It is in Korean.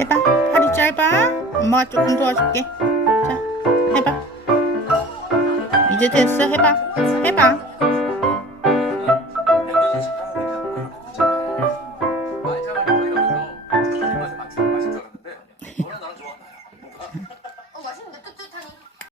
해봐. 팔이 짧아. 엄마가 조금 도와줄게. 자 해봐. 이제 됐어? 해봐. 해봐. 어, 맛있는데? 뚜뚜하니